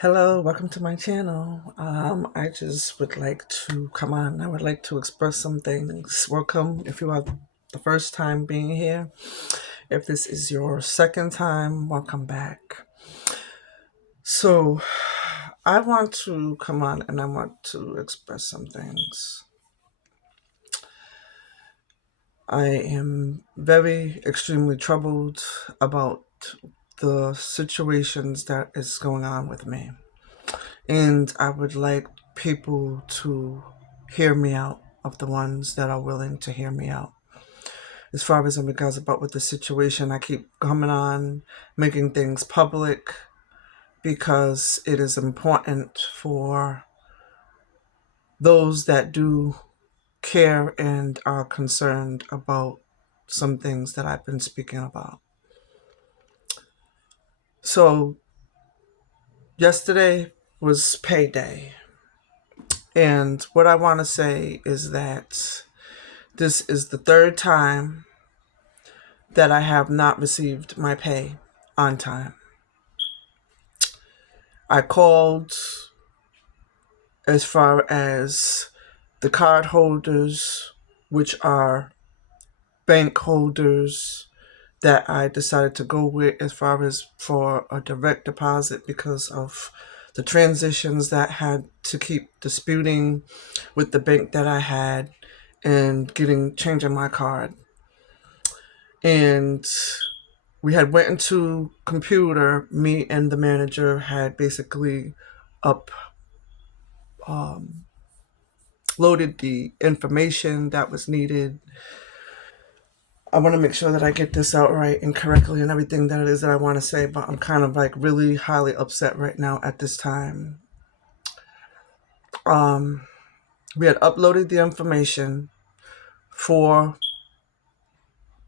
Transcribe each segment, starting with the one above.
Hello, welcome to my channel. I just would like to come on. I would like to express some things. Welcome if you are the first time being here. If this is your second time, welcome back. So, I want to come on and I want to express some things. I am very extremely troubled about the situations that is going on with me. And I would like people to hear me out, of the ones that are willing to hear me out. As far as in regards about with the situation, I keep coming on, making things public because it is important for those that do care and are concerned about some things that I've been speaking about. So, yesterday was payday. And what I want to say is that this is the third time that I have not received my pay on time. I called as far as the card holders, which are bank holders that I decided to go with as far as for a direct deposit because of the transitions that had to keep disputing with the bank that I had and changing my card. And we had went into computer. Me and the manager had basically up loaded the information that was needed. I want to make sure that I get this out right and correctly and everything that it is that I want to say, but I'm kind of like really highly upset right now at this time. We had uploaded the information for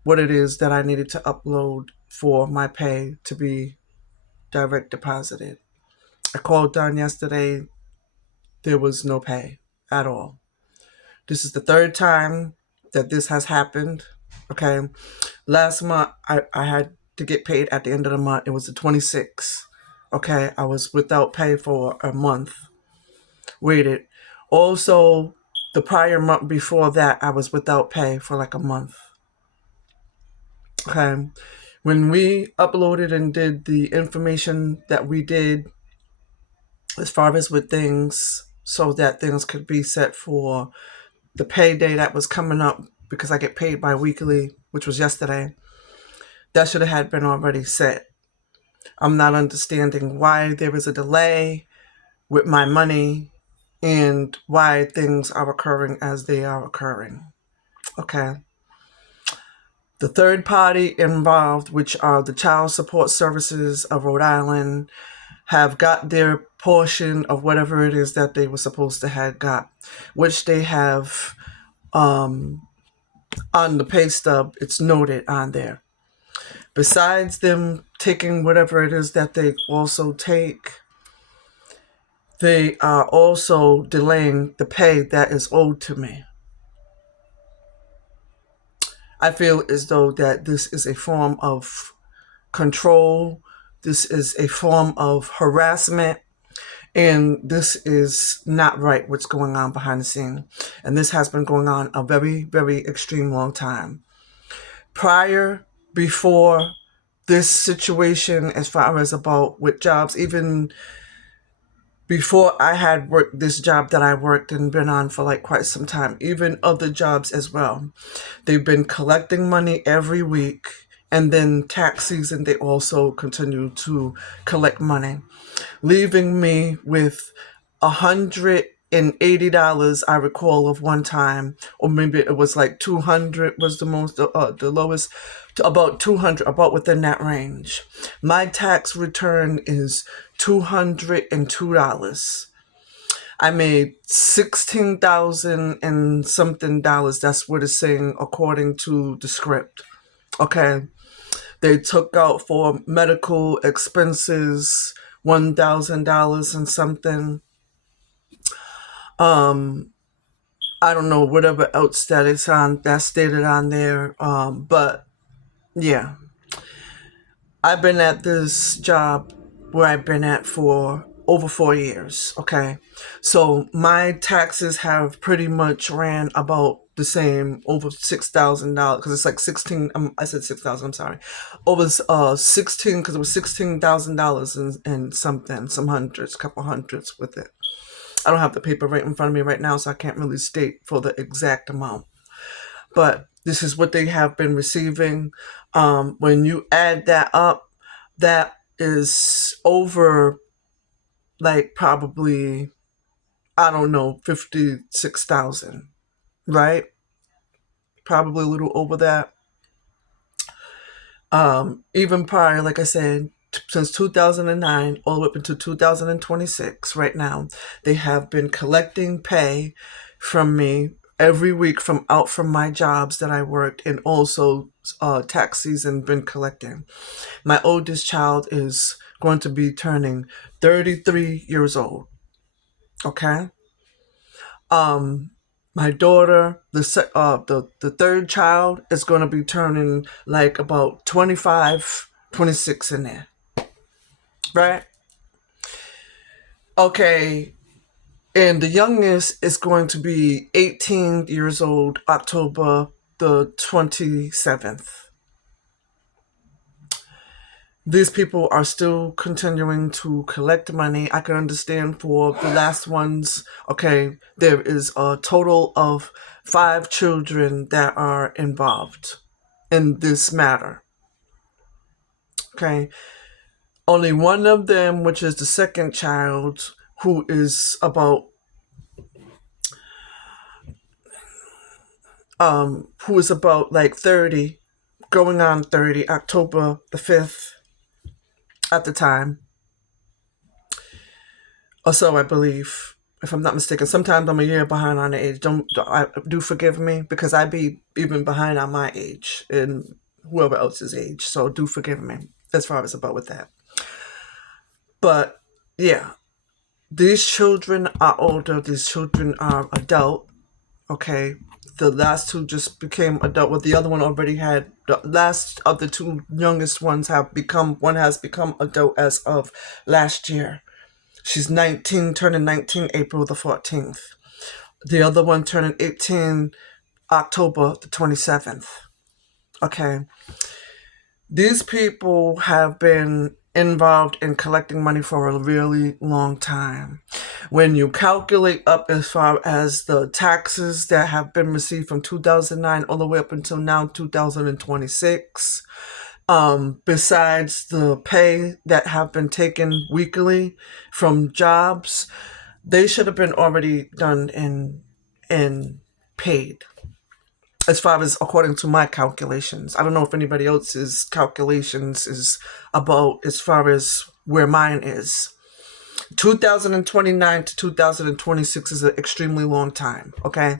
what it is that I needed to upload for my pay to be direct deposited. I called down yesterday. There was no pay at all. This is the third time that this has happened. Okay. Last month, I had to get paid at the end of the month. It was the 26th. Okay. I was without pay for a month. Waited. Also, the prior month before that, I was without pay for like a month. Okay. When we uploaded and did the information that we did as far as with things so that things could be set for the payday that was coming up, because I get paid bi-weekly, which was yesterday, that should have had been already set. I'm not understanding why there is a delay with my money and why things are occurring as they are occurring. Okay. The third party involved, which are the Child Support Services of Rhode Island, have got their portion of whatever it is that they were supposed to have got, which they have on the pay stub. It's noted on there. Besides them taking whatever it is that they also take, they are also delaying the pay that is owed to me. I feel as though that this is a form of control. This is a form of harassment. And this is not right, what's going on behind the scene. And this has been going on a very, very extreme long time. Before this situation, as far as about with jobs, even before I had worked this job that I worked and been on for like quite some time, even other jobs as well, they've been collecting money every week. And then tax season, they also continue to collect money, leaving me with $180, I recall, of one time, or maybe it was like 200 was the lowest, to about 200, about within that range. My tax return is $202. I made 16,000 and something dollars. That's what it's saying according to the script. Okay. They took out for medical expenses $1,000 and something. I don't know whatever else that is on that's stated on there. But yeah, I've been at this job where I've been at for over 4 years. Okay. So my taxes have pretty much ran about the same, over $6,000, because it's like 16. I said 6,000. I'm sorry, over 16, because it was $16,000 and something, some hundreds, couple hundreds with it. I don't have the paper right in front of me right now, so I can't really state for the exact amount. But this is what they have been receiving. When you add that up, that is over, like, probably, I don't know, 56,000, right? Probably a little over that. Even prior, like I said, since 2009 all the way up into 2026, right now, they have been collecting pay from me every week from my jobs that I worked, and also tax season been collecting. My oldest child is going to be turning 33 years old. Okay. My daughter, the third child, is going to be turning like about 25, 26 in there, right? Okay, and the youngest is going to be 18 years old, October the 27th. These people are still continuing to collect money. I can understand for the last ones, okay, there is a total of 5 children that are involved in this matter. Okay. Only one of them, which is the second child, who is about like 30, going on 30, October the 5th at the time. Or so I believe, if I'm not mistaken. Sometimes I'm a year behind on the age. Do forgive me, because I be even behind on my age and whoever else's age. So do forgive me as far as about with that. But yeah, these children are older. These children are adult. Okay. The last two just became adult. Well, the other one already had. The last of the two youngest ones one has become adult as of last year. She's 19, turning 19 April the 14th. The other one turning 18 October the 27th. Okay. These people have been involved in collecting money for a really long time. When you calculate up as far as the taxes that have been received from 2009 all the way up until now, 2026, besides the pay that have been taken weekly from jobs, they should have been already done and paid, as far as according to my calculations. I don't know if anybody else's calculations is about as far as where mine is. 2029 to 2026 is an extremely long time, okay?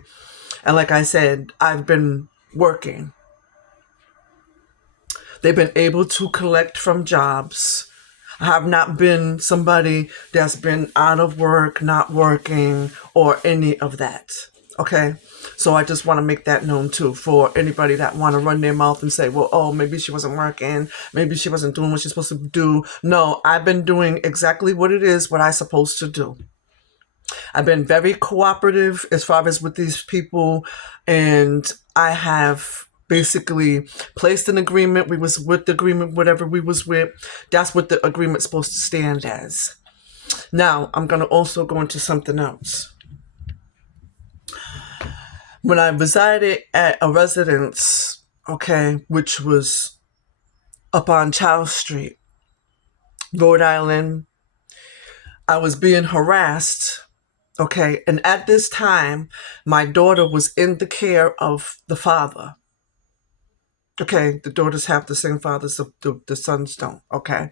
And like I said, I've been working. They've been able to collect from jobs. I have not been somebody that's been out of work, not working, or any of that. Okay? So I just want to make that known too, for anybody that want to run their mouth and say, well, oh, maybe she wasn't working. Maybe she wasn't doing what she's supposed to do. No, I've been doing exactly what it is, what I'm supposed to do. I've been very cooperative as far as with these people, and I have basically placed an agreement. We was with the agreement, whatever we was with. That's what the agreement's supposed to stand as. Now, I'm going to also go into something else. When I resided at a residence, okay, which was up on Charles Street, Rhode Island, I was being harassed. Okay, and at this time, my daughter was in the care of the father. Okay, the daughters have the same fathers, the sons don't. Okay,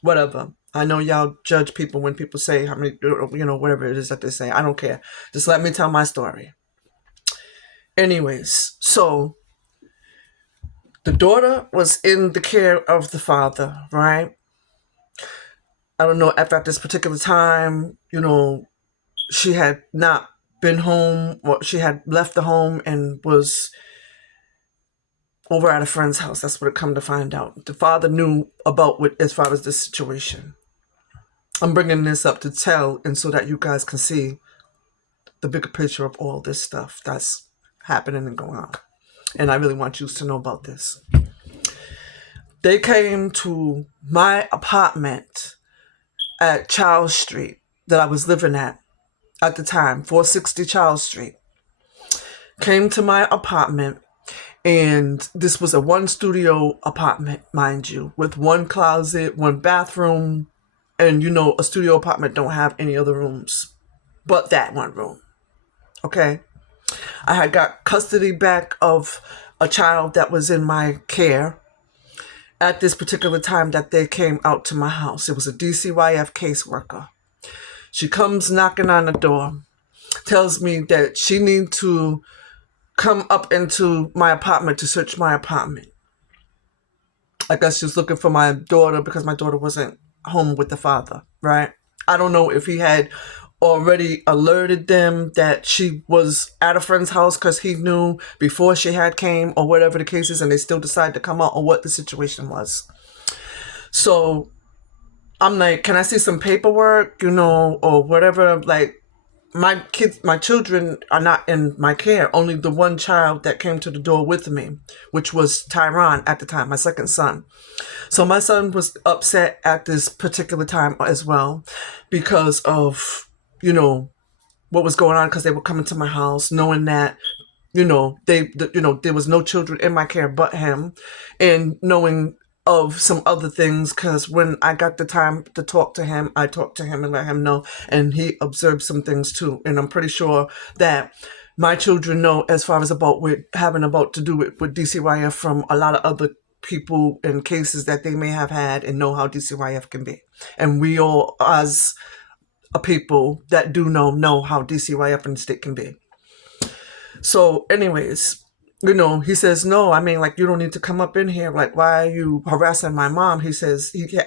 whatever. I know y'all judge people when people say how many, whatever it is that they say. I don't care. Just let me tell my story. Anyways, so the daughter was in the care of the father, right? I don't know if at this particular time, she had not been home, or she had left the home and was over at a friend's house. That's what it come to find out. The father knew about what, as far as this situation. I'm bringing this up to tell, and so that you guys can see the bigger picture of all this stuff that's happening and going on. And I really want you to know about this. They came to my apartment at Charles Street that I was living at the time, 460 Charles Street. Came to my apartment, and this was a one studio apartment, mind you, with one closet, one bathroom, and a studio apartment don't have any other rooms but that one room. Okay? I had got custody back of a child that was in my care at this particular time that they came out to my house. It was a DCYF caseworker. She comes knocking on the door, tells me that she needs to come up into my apartment to search my apartment. I guess she was looking for my daughter because my daughter wasn't home with the father, right? I don't know if he had already alerted them that she was at a friend's house because he knew before she had came, or whatever the case is, and they still decided to come out, or what the situation was. So I'm like, can I see some paperwork, or whatever? Like, my children are not in my care. Only the one child that came to the door with me, which was Tyron at the time, my second son. So my son was upset at this particular time as well because of, what was going on, because they were coming to my house knowing that, there was no children in my care but him, and knowing of some other things, because when I got the time to talk to him, I talked to him and let him know, and he observed some things too. And I'm pretty sure that my children know as far as about to do with DCYF from a lot of other people and cases that they may have had, and know how DCYF can be. And we all, as a people that do know how DCYF in the state can be. So anyways, he says, no, I mean, like, you don't need to come up in here. Like, why are you harassing my mom? He says, he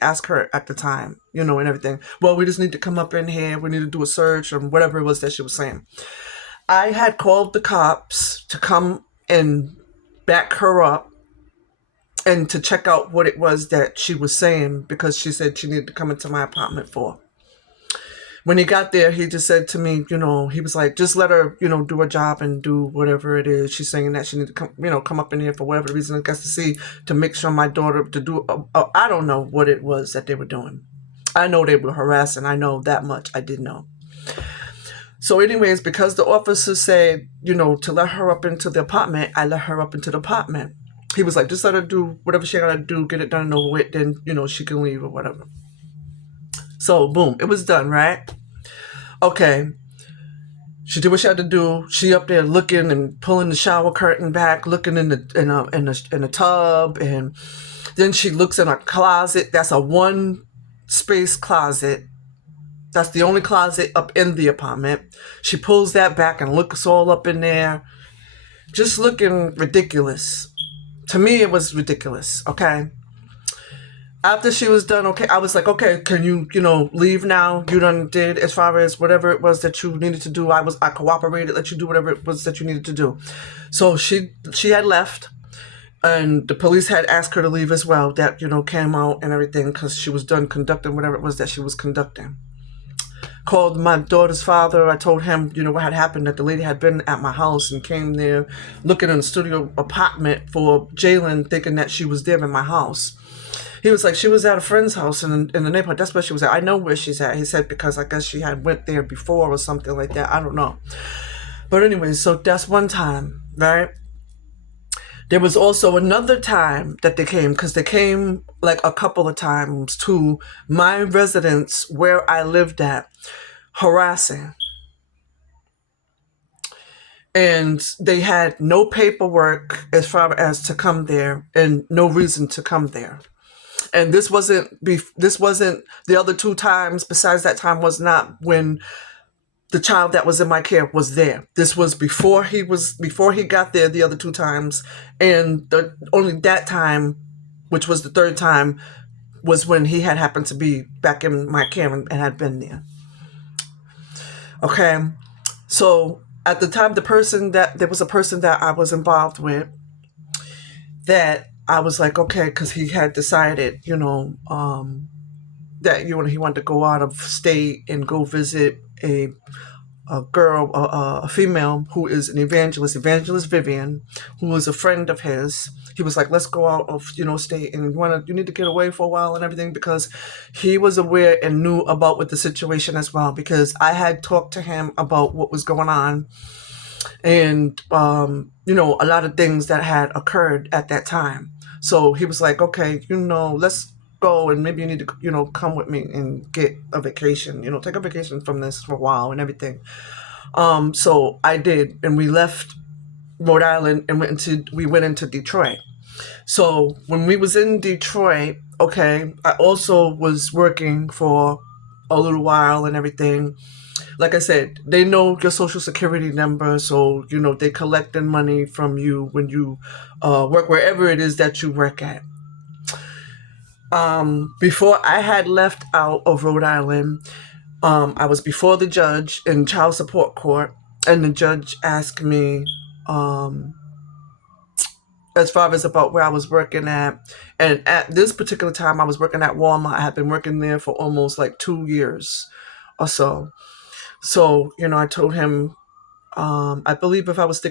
asked her at the time, and everything. Well, we just need to come up in here. We need to do a search, or whatever it was that she was saying. I had called the cops to come and back her up and to check out what it was that she was saying, because she said she needed to come into my apartment for. When he got there, he just said to me, he was like, just let her, do her job and do whatever it is. She's saying that she needed to come up in here for whatever reason, I guess, to make sure my daughter to do, I don't know what it was that they were doing. I know they were harassing. I know that much. I did know. So anyways, because the officer said, to let her up into the apartment, I let her up into the apartment. He was like, just let her do whatever she got to do, get it done and over with, then, she can leave or whatever. So, boom, it was done, right? Okay. She did what she had to do. She up there looking and pulling the shower curtain back, looking in the tub, and then she looks in a closet. That's a one-space closet. That's the only closet up in the apartment. She pulls that back and looks all up in there, just looking ridiculous. To me, it was ridiculous, okay? After she was done, okay, I was like, okay, can you, leave now? You done did as far as whatever it was that you needed to do. I cooperated, let you do whatever it was that you needed to do. So she had left, and the police had asked her to leave as well. That, came out and everything, because she was done conducting whatever it was that she was conducting. Called my daughter's father. I told him, what had happened, that the lady had been at my house and came there looking in the studio apartment for Jalen, thinking that she was there in my house. He was like, she was at a friend's house in the neighborhood. That's where she was at. I know where she's at. He said, because I guess she had went there before or something like that. I don't know. But anyway, so that's one time, right? There was also another time that they came, because they came like a couple of times to my residence where I lived at, harassing. And they had no paperwork as far as to come there, and no reason to come there. And this wasn't the other two times. Besides that time was not when the child that was in my care was there. This was before he got there the other two times. And only that time, which was the third time, was when he had happened to be back in my care and had been there. Okay. So at the time, there was a person that I was involved with that I was like, okay, because he had decided, that he wanted to go out of state and go visit a girl, a female who is an evangelist Vivian, who is a friend of his. He was like, let's go out of, state, and you need to get away for a while and everything, because he was aware and knew about what the situation as well, because I had talked to him about what was going on, and a lot of things that had occurred at that time. So he was like, okay, let's go, and maybe you need to, come with me and get a vacation, take a vacation from this for a while and everything. So I did, and we left Rhode Island and we went into Detroit. So when we was in Detroit, okay, I also was working for a little while and everything. Like I said, they know your social security number, so they collecting money from you when you work wherever it is that you work at. Before I had left out of Rhode Island, I was before the judge in child support court, and the judge asked me, as far as about where I was working at. And at this particular time, I was working at Walmart. I had been working there for almost like 2 years or so. So, I told him, I believe if I was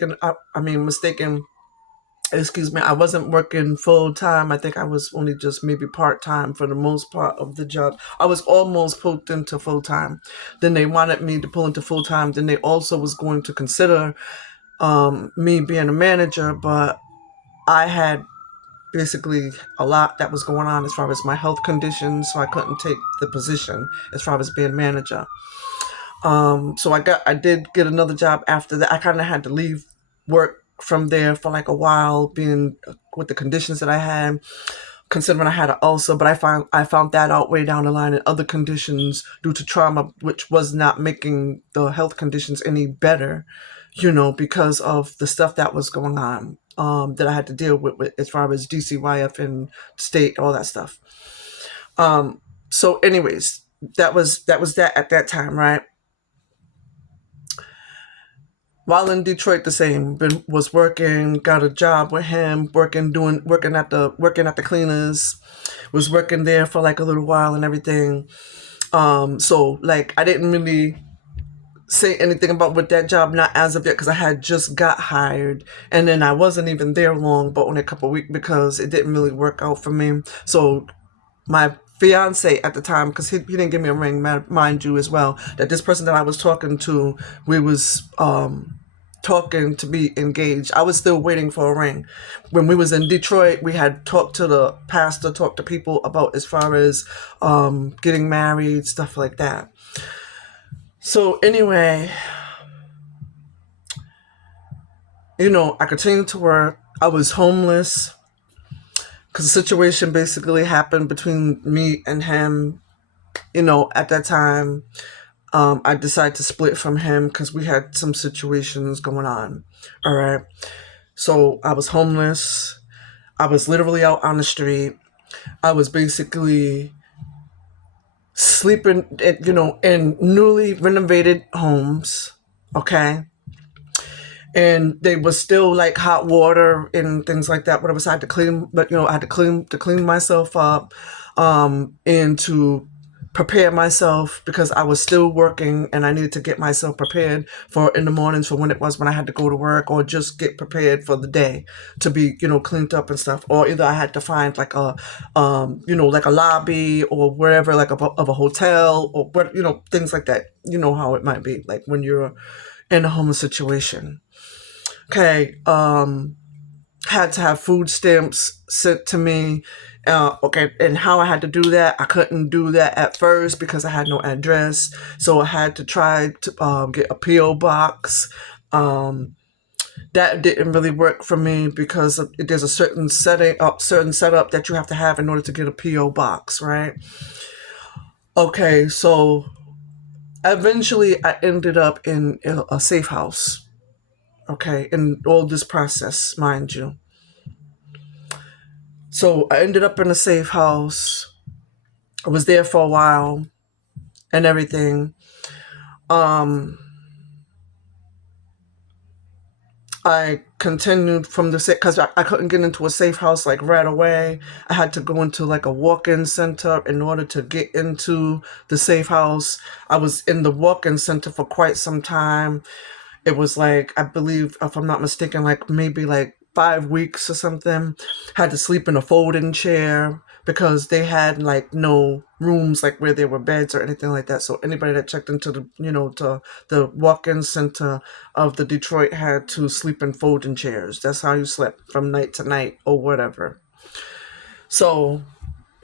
mistaken, excuse me, I wasn't working full time. I think I was only just maybe part time for the most part of the job. I was almost pulled into full time. Then they wanted me to pull into full time. Then they also was going to consider me being a manager, but I had basically a lot that was going on as far as my health conditions, so I couldn't take the position as far as being manager. So I did get another job after that. I kind of had to leave work from there for like a while, being with the conditions that I had, considering I had an ulcer. But I found that out way down the line, and other conditions due to trauma, which was not making the health conditions any better, because of the stuff that was going on, that I had to deal with as far as DCYF and state, all that stuff. So anyways, that at that time, right? While in Detroit, the same. Was working, got a job with him, working at the cleaners. Was working there for like a little while and everything. So like I didn't really say anything about with that job, not as of yet, because I had just got hired, and then I wasn't even there long, but only a couple of weeks, because it didn't really work out for me. So my fiance at the time, because he didn't give me a ring, mind you, as well, that this person that I was talking to, we was talking to be engaged. I was still waiting for a ring. When we was in Detroit, we had talked to the pastor, talked to people about as far as getting married, stuff like that. So anyway, I continued to work. I was homeless because the situation basically happened between me and him. At that time, I decided to split from him because we had some situations going on. All right. So I was homeless. I was literally out on the street. I was basically sleeping, in newly renovated homes. Okay. And they was still like hot water and things like that. Whatever. So I had to clean, but I had to clean myself up, and to prepare myself, because I was still working and I needed to get myself prepared for in the mornings for when I had to go to work, or just get prepared for the day to be, cleaned up and stuff. Or either I had to find like like a lobby or wherever, like of a hotel, or what, things like that. You know how it might be like when you're in a homeless situation. Okay, had to have food stamps sent to me. Okay, and how I had to do that, I couldn't do that at first because I had no address. So I had to try to get a P.O. box. That didn't really work for me because there's a certain setup that you have to have in order to get a P.O. box, right? Okay, so eventually I ended up in a safe house. Okay, in all this process, mind you. So I ended up in a safe house. I was there for a while and everything. Um, I continued from the because I couldn't get into a safe house like right away. I had to go into like a walk-in center in order to get into the safe house. I was in the walk-in center for quite some time. It was like, I believe, if I'm not mistaken, like maybe like 5 weeks or something. Had to sleep in a folding chair because they had like no rooms like where there were beds or anything like that. So anybody that checked into the, to the walk-in center of the Detroit had to sleep in folding chairs. That's how you slept from night to night or whatever. So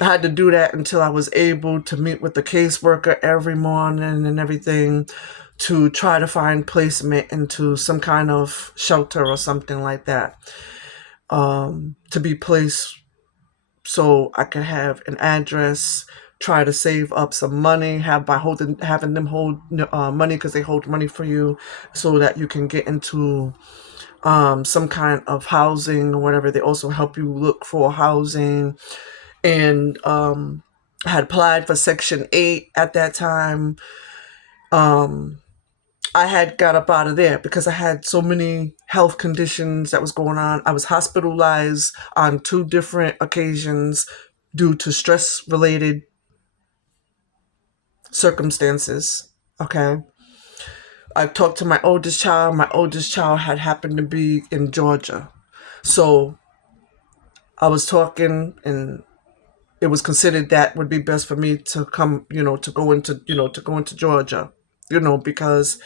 I had to do that until I was able to meet with the caseworker every morning and everything to try to find placement into some kind of shelter or something like that, to be placed so I could have an address, try to save up some money, having them hold money because they hold money for you, so that you can get into some kind of housing or whatever. They also help you look for housing, and I had applied for Section 8 at that time. I had got up out of there because I had so many health conditions that was going on. I was hospitalized on 2 different occasions due to stress related circumstances. Okay. I talked to my oldest child. My oldest child had happened to be in Georgia. So I was talking, and it was considered that would be best for me to come, to go into Georgia, because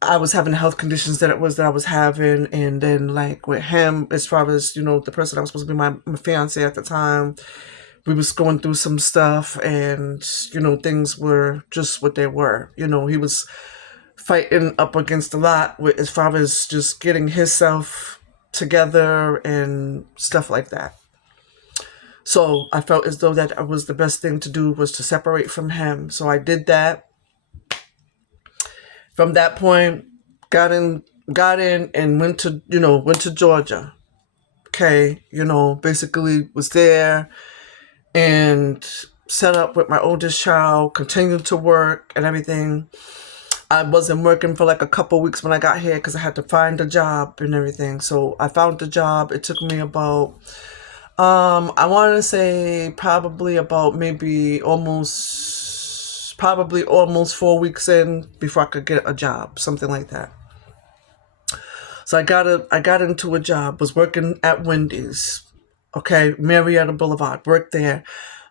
I was having the health conditions that I was having, and then like with him, as far as the person that was supposed to be my fiance at the time, we was going through some stuff, and things were just what they were. He was fighting up against a lot with as far as just getting himself together and stuff like that. So I felt as though that was the best thing to do, was to separate from him. So I did that. From that point, got in, and went to Georgia. Okay, basically was there and set up with my oldest child, continued to work and everything. I wasn't working for like a couple weeks when I got here because I had to find a job and everything. So I found a job. It took me about, I want to say probably about probably almost 4 weeks in before I could get a job, something like that. So I got into a job, was working at Wendy's, okay, Marietta Boulevard, worked there.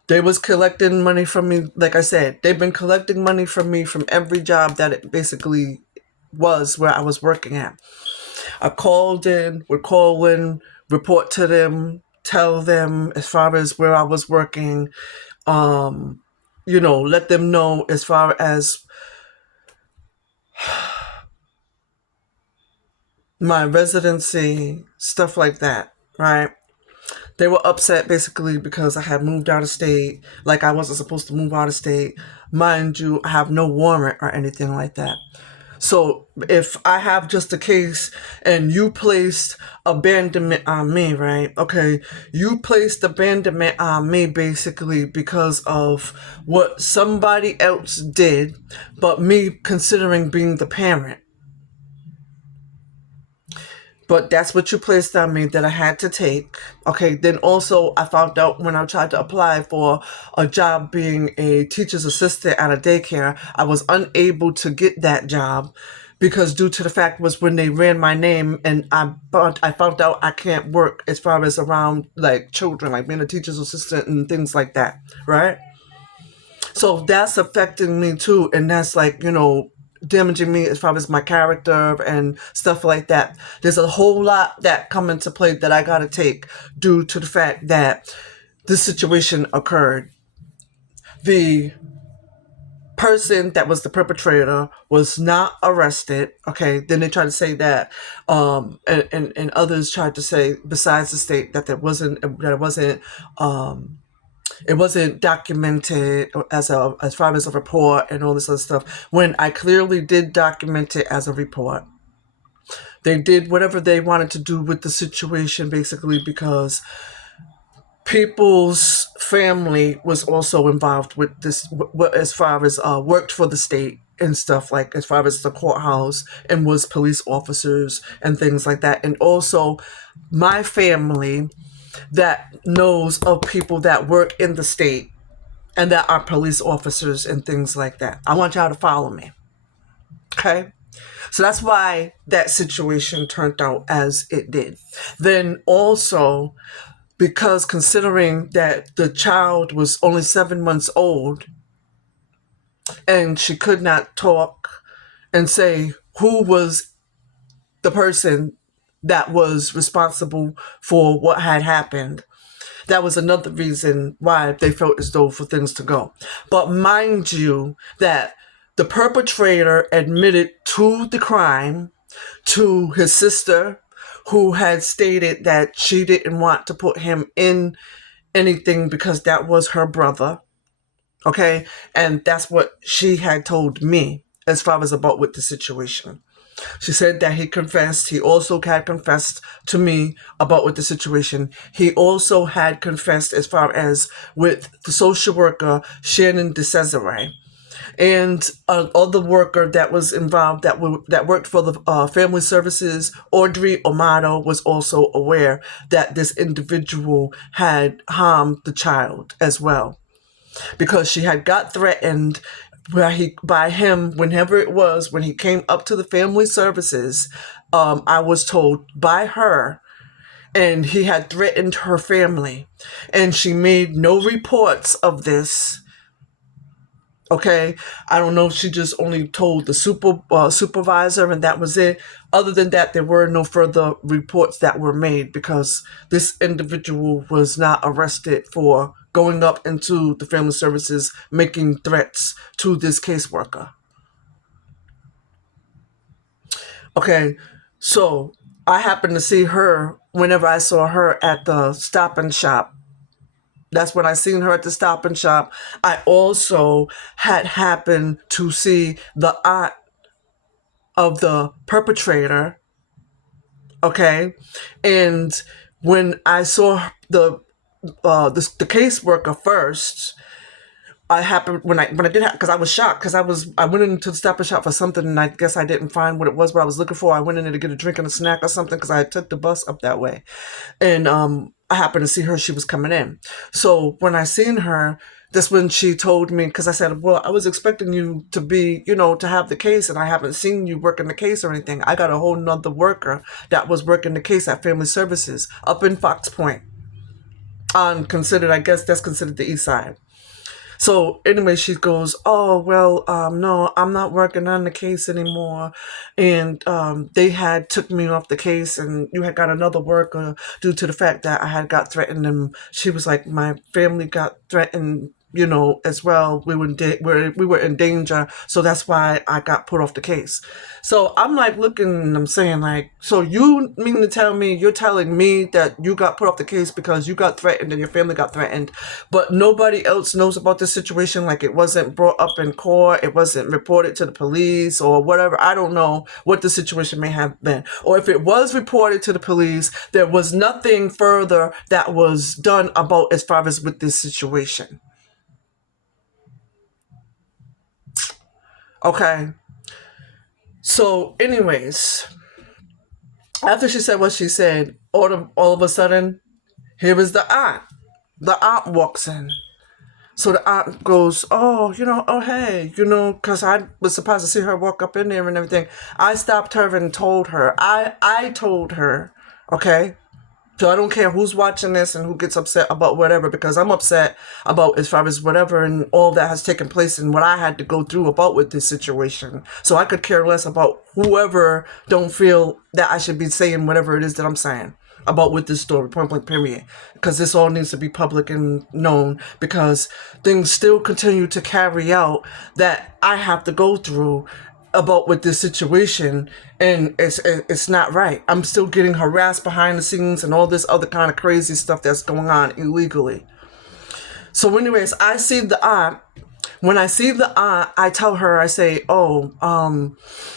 They was collecting money from me. Like I said, they've been collecting money from me from every job that it basically was where I was working at. I would call in, report to them, tell them as far as where I was working, let them know as far as my residency, stuff like that, right? They were upset basically because I had moved out of state, like I wasn't supposed to move out of state. Mind you, I have no warrant or anything like that. So if I have just a case and you placed abandonment on me, right? Okay, you placed abandonment on me basically because of what somebody else did, but me considering being the parent. But that's what you placed on me that I had to take. Okay, then also I found out when I tried to apply for a job being a teacher's assistant at a daycare, I was unable to get that job because due to the fact was when they ran my name, and I found out I can't work as far as around like children, like being a teacher's assistant and things like that, right? So that's affecting me too, and that's like damaging me as far as my character and stuff like that. There's a whole lot that come into play that I gotta take due to the fact that this situation occurred. The person that was the perpetrator was not arrested. Okay, then they tried to say that, and others tried to say besides the state that it wasn't documented as far as a report and all this other stuff, when I clearly did document it as a report. They did whatever they wanted to do with the situation basically because people's family was also involved with this, as far as worked for the state. and stuff, like as far as the courthouse, and was police officers and things like that. And also my family that knows of people that work in the state and that are police officers and things like that. I want y'all to follow me. Okay? So that's why that situation turned out as it did. Then also, because considering that the child was only 7 months old and she could not talk and say who was the person that was responsible for what had happened, that was another reason why they felt as though for things to go. But mind you, that the perpetrator admitted to the crime to his sister, who had stated that she didn't want to put him in anything because that was her brother. Okay? And that's what she had told me as far as about with the situation. She said that he confessed. He also had confessed to me about with the situation. He also had confessed as far as with the social worker, Shannon DeCesare, and other worker that was involved that worked for the family services. Audrey Amato was also aware that this individual had harmed the child as well, because she had got threatened by him whenever it was when he came up to the family services. I was told by her, and he had threatened her family, and she made no reports of this. Okay, I don't know if she just only told the supervisor and that was it. Other than that, there were no further reports that were made, because this individual was not arrested for going up into the family services making threats to this caseworker. Okay, so I happened to see her whenever I saw her at the Stop and Shop. That's when I seen her at the Stop and Shop. I also had happened to see the aunt of the perpetrator. Okay, and when I saw the caseworker first, I happened when I did, because I was shocked, because I went into the Stop and Shop for something, and I guess I didn't find what it was what I was looking for. I went in there to get a drink and a snack or something, because I took the bus up that way, and I happened to see her. She was coming in, so when I seen her, that's when she told me, because I said, well, I was expecting you to be, to have the case, and I haven't seen you working the case or anything. I got a whole nother worker that was working the case at Family Services up in Fox Point, I guess that's considered the East Side. So anyway, she goes, oh, well, no, I'm not working on the case anymore. And they had took me off the case, and you had got another worker due to the fact that I had got threatened. And she was like, my family got threatened, as well. We were in danger. So that's why I got put off the case. So I'm like looking, and I'm saying, like, so you mean to tell me, you're telling me that you got put off the case because you got threatened and your family got threatened, but nobody else knows about this situation? Like, it wasn't brought up in court, it wasn't reported to the police or whatever. I don't know what the situation may have been. Or if it was reported to the police, there was nothing further that was done about as far as with this situation. Okay. So, anyways, after she said what she said, all of a sudden, here is the aunt. The aunt walks in. So the aunt goes, oh, oh, hey, because I was surprised to see her walk up in there and everything. I stopped her and told her. I told her, okay? So I don't care who's watching this and who gets upset about whatever, because I'm upset about as far as whatever and all that has taken place and what I had to go through about with this situation. So I could care less about whoever don't feel that I should be saying whatever it is that I'm saying about with this story, point blank period. Because this all needs to be public and known, because things still continue to carry out that I have to go through about with this situation, and it's not right. I'm still getting harassed behind the scenes and all this other kind of crazy stuff that's going on illegally. So anyways, I see the aunt. When I see the aunt, I tell her, I say, oh,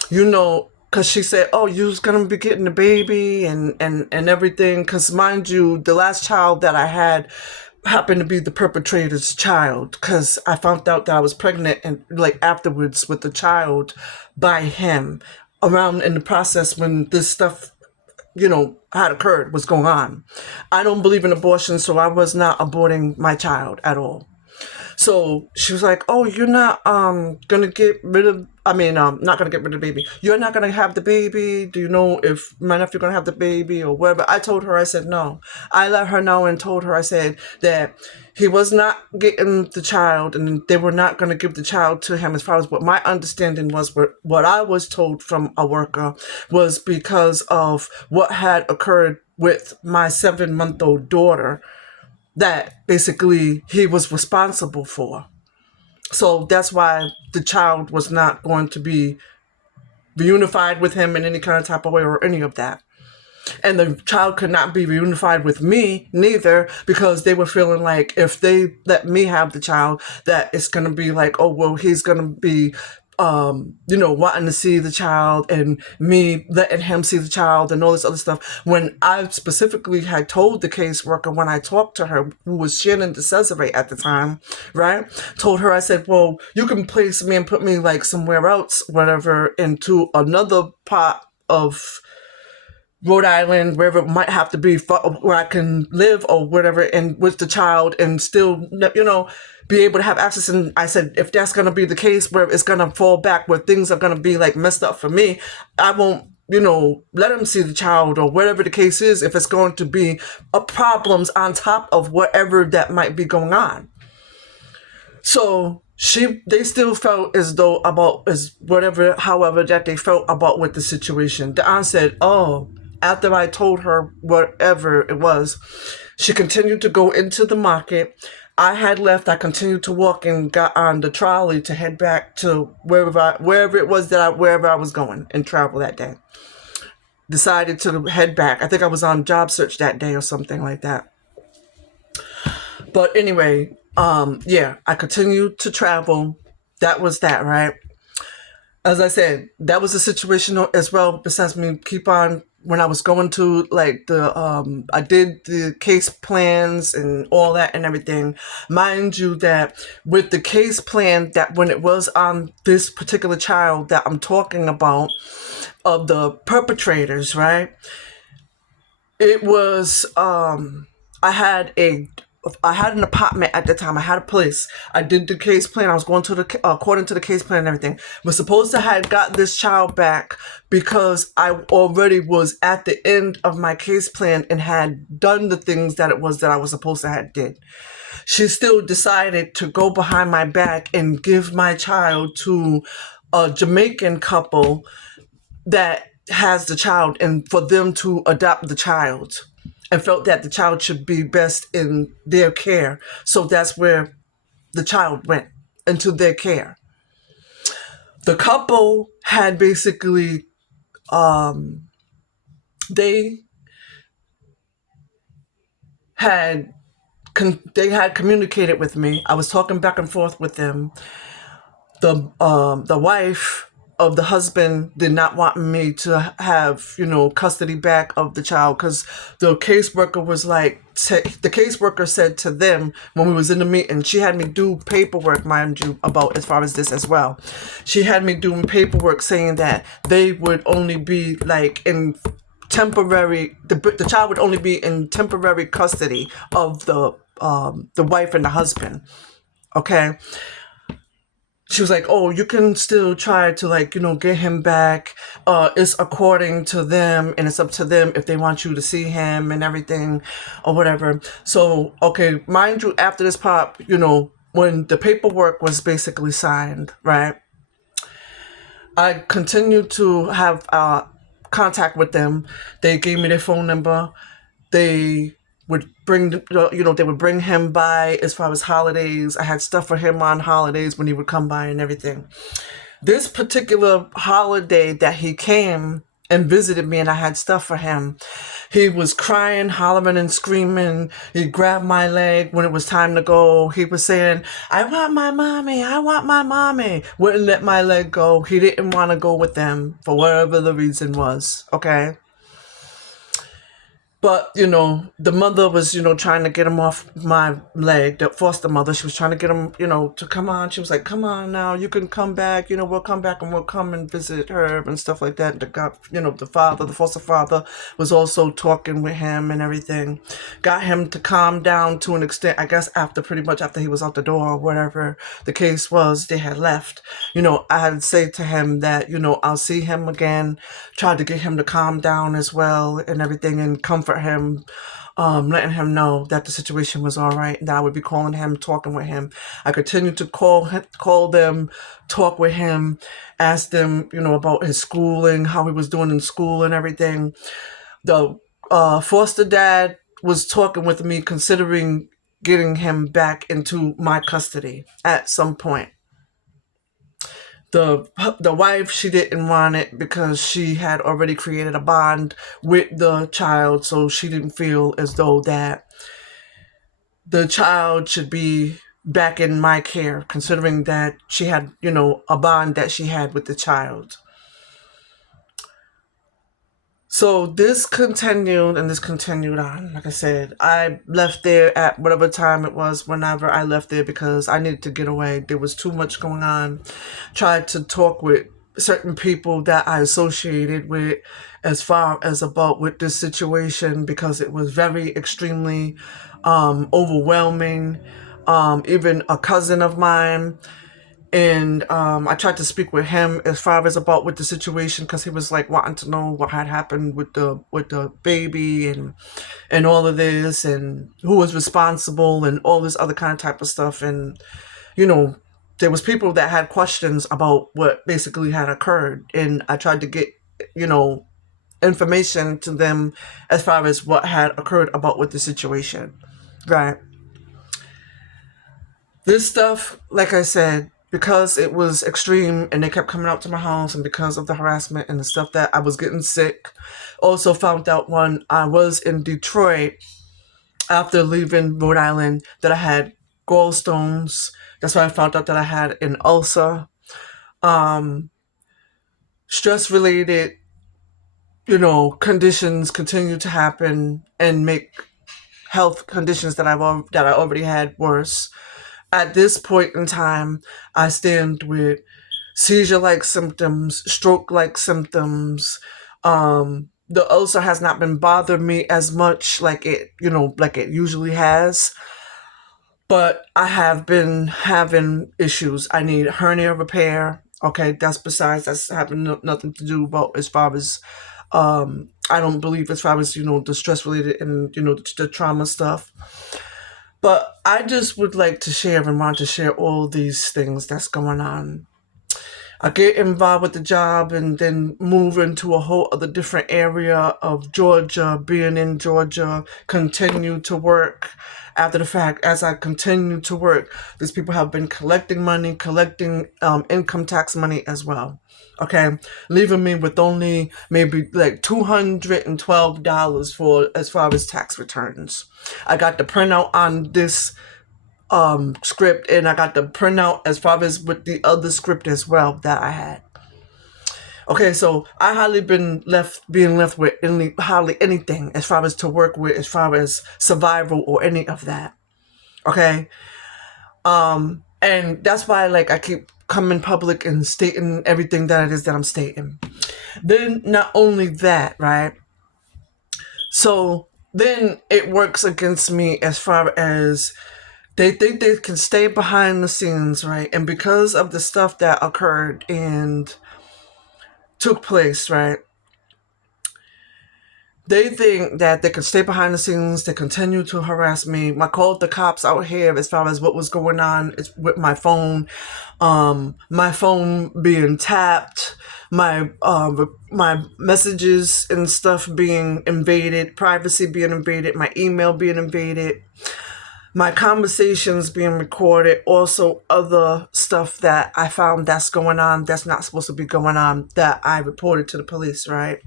because she said, oh, you's going to be getting the baby and everything. Because mind you, the last child that I had happened to be the perpetrator's child, because I found out that I was pregnant and like afterwards with the child by him around in the process when this stuff had occurred, was going on. I don't believe in abortion, so I was not aborting my child at all. So she was like, "Oh, you're not gonna get rid of. I mean, not gonna get rid of the baby. You're not gonna have the baby. Do you know if my nephew gonna have the baby or whatever?" I told her, I said no. I let her know and told her, I said that he was not getting the child, and they were not gonna give the child to him. As far as what my understanding was, what I was told from a worker was because of what had occurred with my 7-month-old daughter that basically he was responsible for. So that's why the child was not going to be reunified with him in any kind of type of way or any of that. And the child could not be reunified with me neither, because they were feeling like if they let me have the child, that it's going to be like, oh, well, he's going to be wanting to see the child and me letting him see the child and all this other stuff. When I specifically had told the caseworker, when I talked to her, who was Shannon DeCesare at the time, right? Told her, I said, well, you can place me and put me like somewhere else, whatever, into another part of Rhode Island, wherever it might have to be, where I can live or whatever, and with the child and still, be able to have access. And I said, if that's going to be the case where it's going to fall back, where things are going to be like messed up for me, I won't, let him see the child or whatever the case is, if it's going to be problems on top of whatever that might be going on. So they still felt as though however that they felt about with the situation. The aunt said, oh, after I told her whatever it was, she continued to go into the market. I had left. I continued to walk and got on the trolley to head back to wherever it was wherever I was going and travel that day. Decided to head back. I think I was on job search that day or something like that. But anyway, I continued to travel. That was that, right? As I said, that was a situation as well, besides me keep on, when I was going to like I did the case plans and all that and everything. Mind you that with the case plan, that when it was on this particular child that I'm talking about, of the perpetrators, right? It was, I had an apartment at the time. I had a place. I did the case plan. I was going to according to the case plan and everything. Was supposed to have got this child back because I already was at the end of my case plan and had done the things that it was that I was supposed to have did. She still decided to go behind my back and give my child to a Jamaican couple that has the child, and for them to adopt the child, and felt that the child should be best in their care. So that's where the child went, into their care. The couple had basically, they had communicated with me. I was talking back and forth with them. The wife of the husband did not want me to have, custody back of the child, because the caseworker was like, the caseworker said to them when we was in the meeting, she had me do paperwork, mind you, about as far as this as well. She had me doing paperwork saying that they would only be like in temporary, the child would only be in temporary custody of the wife and the husband. Okay. She was like, oh, you can still try to get him back. It's according to them, and it's up to them if they want you to see him and everything or whatever. So, okay, mind you, after this pop, when the paperwork was basically signed, right? I continued to have contact with them. They gave me their phone number. They would bring, they would bring him by as far as holidays. I had stuff for him on holidays when he would come by and everything. This particular holiday that he came and visited me and I had stuff for him, he was crying, hollering and screaming. He grabbed my leg when it was time to go. He was saying, I want my mommy, I want my mommy. Wouldn't let my leg go. He didn't want to go with them for whatever the reason was, okay? But, the mother was, trying to get him off my leg, the foster mother. She was trying to get him, to come on. She was like, come on now, you can come back. We'll come back and we'll come and visit her and stuff like that. And the father, the foster father, was also talking with him and everything. Got him to calm down to an extent, I guess, pretty much after he was out the door or whatever the case was, they had left. I had said to him that, I'll see him again, tried to get him to calm down as well and everything and comfort him, letting him know that the situation was all right, and that I would be calling him, talking with him. I continued to call them, talk with him, ask them, about his schooling, how he was doing in school and everything. The foster dad was talking with me, considering getting him back into my custody at some point. The wife, she didn't want it because she had already created a bond with the child, so she didn't feel as though that the child should be back in my care, considering that she had, a bond that she had with the child. So this continued and this continued on. Like I said, I left there at whatever time it was, whenever I left there, because I needed to get away. There was too much going on. Tried to talk with certain people that I associated with as far as about with this situation, because it was very extremely overwhelming. Even a cousin of mine, and I tried to speak with him as far as about with the situation, because he was like wanting to know what had happened with the baby and all of this, and who was responsible and all this other kind of type of stuff. And you know there was people that had questions about what basically had occurred, and I tried to get you know information to them as far as what had occurred about with the situation, right? This stuff, like I said, because it was extreme and they kept coming out to my house, and because of the harassment and the stuff that I was getting sick. Also found out when I was in Detroit after leaving Rhode Island that I had gallstones. That's why I found out that I had an ulcer. Um, Stress related, conditions continue to happen and make health conditions that I already had worse. At this point in time, I stand with seizure-like symptoms, stroke-like symptoms. The ulcer has not been bothering me as much like it usually has, but I have been having issues. I need hernia repair. Okay, that's having nothing to do about as far as I don't believe as far as the stress related and the trauma stuff. But I just would like to share and want to share all these things that's going on. I get involved with the job and then move into a whole other different area of Georgia, being in Georgia, continue to work. After the fact, as I continue to work, these people have been collecting money, collecting income tax money as well. Okay, leaving me with only maybe like $212 for as far as tax returns. I got the printout on this script, and I got the printout as far as with the other script as well that I had. Okay, so I hardly being left with hardly anything as far as to work with, as far as survival or any of that. Okay, and that's why like I keep coming public and stating everything that it is that I'm stating. Then not only that, right? So then it works against me as far as they think they can stay behind the scenes, right? And because of the stuff that occurred and took place, right? They think that they can stay behind the scenes. They continue to harass me. I called the cops out here as far as what was going on with my phone being tapped, my messages and stuff being invaded, privacy being invaded, my email being invaded, my conversations being recorded, also other stuff that I found that's going on that's not supposed to be going on that I reported to the police, right?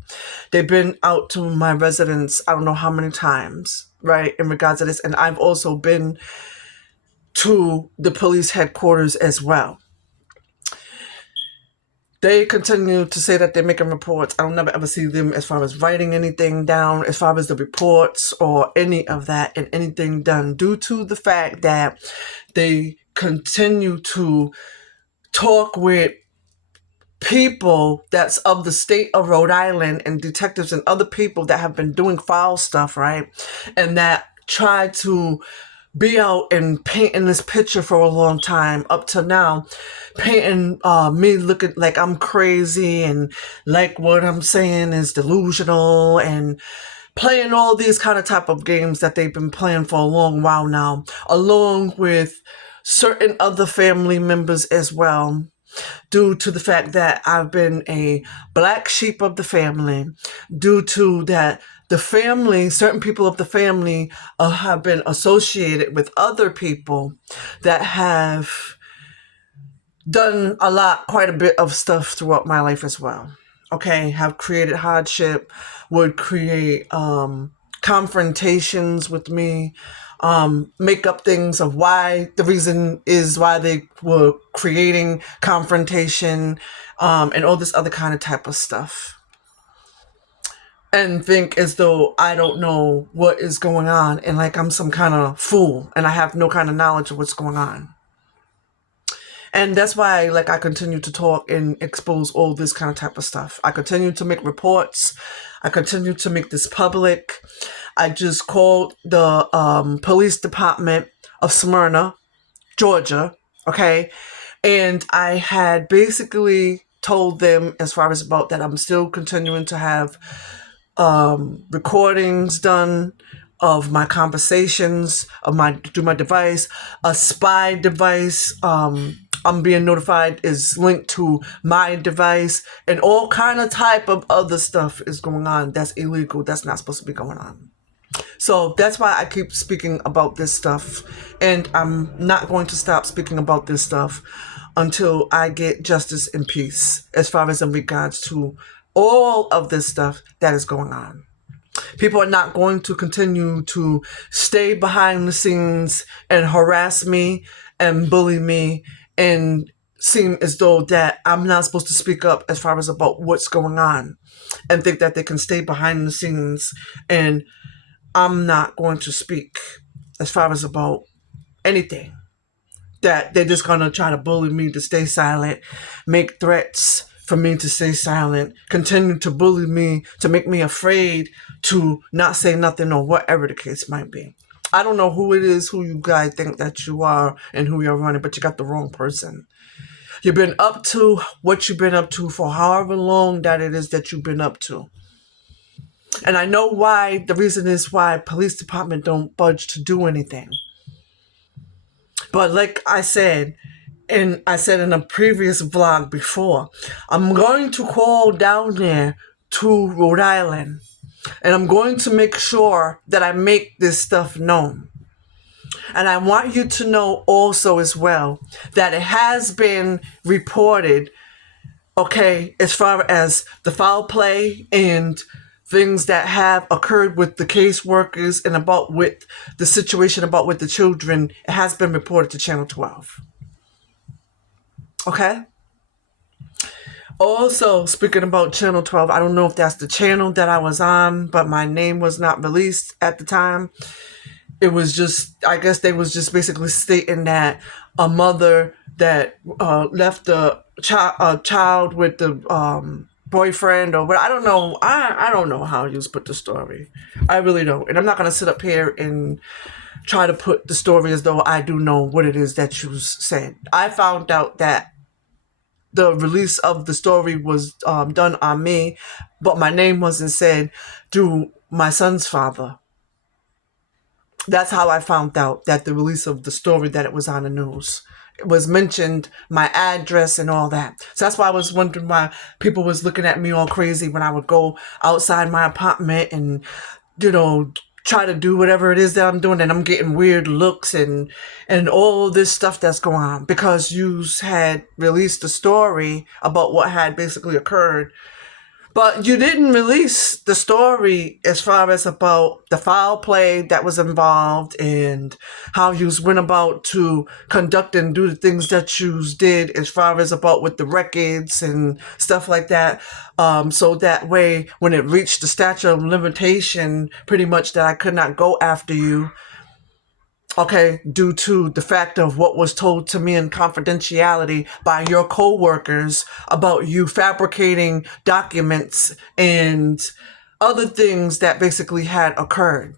They've been out to my residence, I don't know how many times, right, in regards to this. And I've also been to the police headquarters as well. They continue to say that they're making reports. I don't never ever see them as far as writing anything down, as far as the reports or any of that and anything done, due to the fact that they continue to talk with people that's of the state of Rhode Island and detectives and other people that have been doing foul stuff, right? And that try to be out and painting this picture for a long time up to now, painting me looking like I'm crazy and like what I'm saying is delusional, and playing all these kind of type of games that they've been playing for a long while now, along with certain other family members as well, due to the fact that I've been a black sheep of the family, due to that the family, certain people of the family have been associated with other people that have done quite a bit of stuff throughout my life as well. Okay, have created hardship, would create confrontations with me, make up things of why the reason is why they were creating confrontation, and all this other kind of type of stuff. And think as though I don't know what is going on and like I'm some kind of fool and I have no kind of knowledge of what's going on. And that's why, like, I continue to talk and expose all this kind of type of stuff. I continue to make reports. I continue to make this public. I just called the police department of Smyrna, Georgia, okay? And I had basically told them, as far as about that, I'm still continuing to have recordings done of my conversations of my through my device, a spy device. I'm being notified is linked to my device, and all kind of type of other stuff is going on that's illegal. That's not supposed to be going on. So that's why I keep speaking about this stuff, and I'm not going to stop speaking about this stuff until I get justice and peace, as far as in regards to all of this stuff that is going on. People are not going to continue to stay behind the scenes and harass me and bully me and seem as though that I'm not supposed to speak up as far as about what's going on, and think that they can stay behind the scenes and I'm not going to speak as far as about anything. That they're just gonna try to bully me to stay silent, make threats for me to stay silent, continue to bully me to make me afraid to not say nothing or whatever the case might be. I don't know who it is, who you guys think that you are and who you're running, but you got the wrong person. You've been up to what you've been up to for however long that it is that you've been up to. And I know why, the reason is why police department don't budge to do anything. But like I said, and I said in a previous vlog before, I'm going to call down there to Rhode Island, and I'm going to make sure that I make this stuff known. And I want you to know also as well that it has been reported, okay, as far as the foul play and things that have occurred with the caseworkers and about with the situation about with the children, it has been reported to Channel 12. Okay? Also, speaking about Channel 12, I don't know if that's the channel that I was on, but my name was not released at the time. It was just, I guess they was just basically stating that a mother that left a child with the boyfriend or what, I don't know. I don't know how you put the story. I really don't. And I'm not going to sit up here and try to put the story as though I do know what it is that you said. I found out that the release of the story was done on me, but my name wasn't said through my son's father. That's how I found out that the release of the story, that it was on the news. It was mentioned, my address and all that. So that's why I was wondering why people was looking at me all crazy when I would go outside my apartment and, try to do whatever it is that I'm doing, and I'm getting weird looks and all this stuff that's going on because you had released a story about what had basically occurred But you didn't release the story as far as about the foul play that was involved and how you went about to conduct and do the things that you did as far as about with the records and stuff like that. So that way, when it reached the statute of limitation, pretty much that I could not go after you. Okay, due to the fact of what was told to me in confidentiality by your co-workers about you fabricating documents and other things that basically had occurred.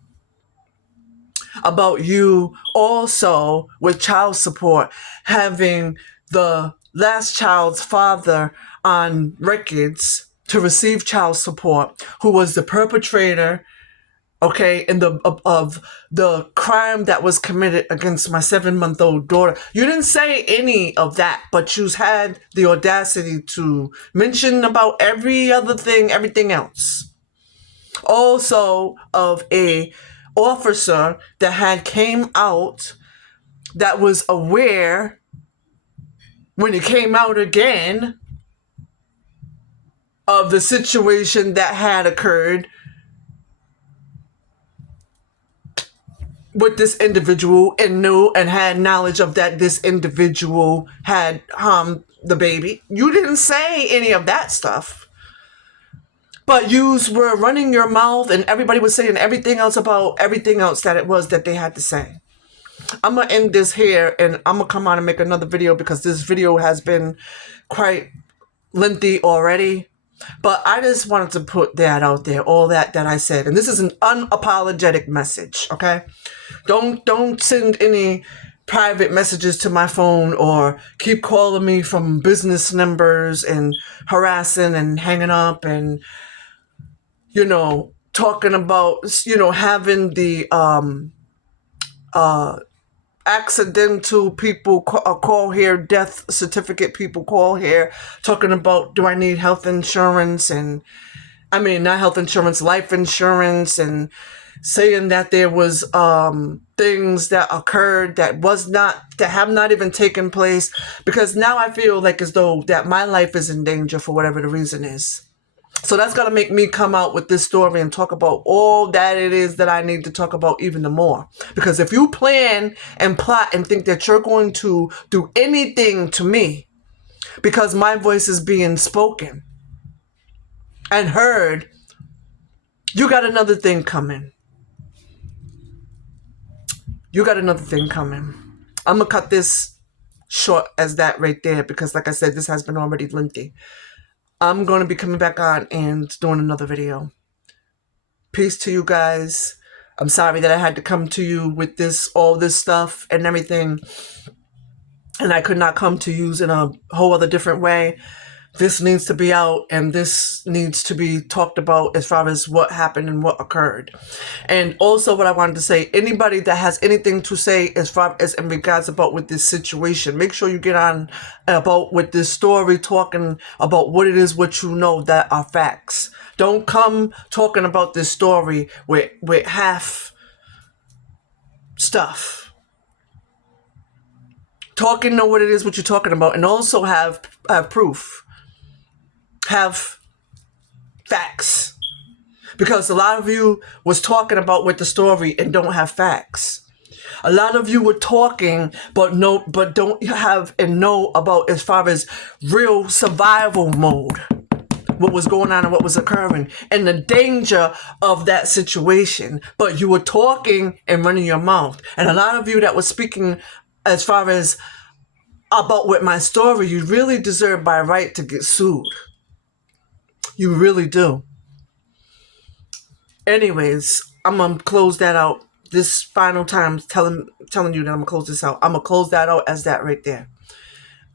About you also with child support having the last child's father on records to receive child support, who was the perpetrator, okay, and of the crime that was committed against my 7-month-old daughter. You didn't say any of that, but you had the audacity to mention about every other thing, everything else. Also of a officer that had came out that was aware when it came out again of the situation that had occurred with this individual and knew and had knowledge of that this individual had harmed the baby. You didn't say any of that stuff. But you were running your mouth and everybody was saying everything else about everything else that it was that they had to say. I'm going to end this here and I'm going to come on and make another video because this video has been quite lengthy already. But I just wanted to put that out there, all that I said. And this is an unapologetic message, okay? Don't send any private messages to my phone or keep calling me from business numbers and harassing and hanging up and, talking about, having the accidental people call here, death certificate people call here, talking about, do I need health insurance? And I mean, not health insurance, life insurance, and saying that there was things that occurred that have not even taken place, because now I feel like as though that my life is in danger for whatever the reason is. So that's going to make me come out with this story and talk about all that it is that I need to talk about even more. Because if you plan and plot and think that you're going to do anything to me because my voice is being spoken and heard, you got another thing coming. You got another thing coming. I'm going to cut this short as that right there because, like I said, this has been already lengthy. I'm going to be coming back on and doing another video. Peace to you guys. I'm sorry that I had to come to you with all this stuff and everything. And I could not come to you in a whole other different way. This needs to be out and this needs to be talked about as far as what happened and what occurred. And also what I wanted to say, anybody that has anything to say as far as in regards about with this situation, make sure you get on about with this story, talking about what it is, what you know that are facts. Don't come talking about this story with half stuff. Talking, know what it is, what you're talking about, and also have proof. Have facts, because a lot of you was talking about with the story and don't have facts. A lot of you were talking but don't have and know about as far as real survival mode, what was going on and what was occurring and the danger of that situation, but you were talking and running your mouth. And a lot of you that was speaking as far as about with my story, you really deserve by right to get sued. You really do. Anyways, I'm going to close that out. This final time telling you that I'm going to close this out. I'm going to close that out as that right there.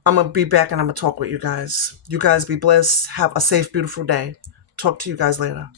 I'm going to be back and I'm going to talk with you guys. You guys be blessed. Have a safe, beautiful day. Talk to you guys later.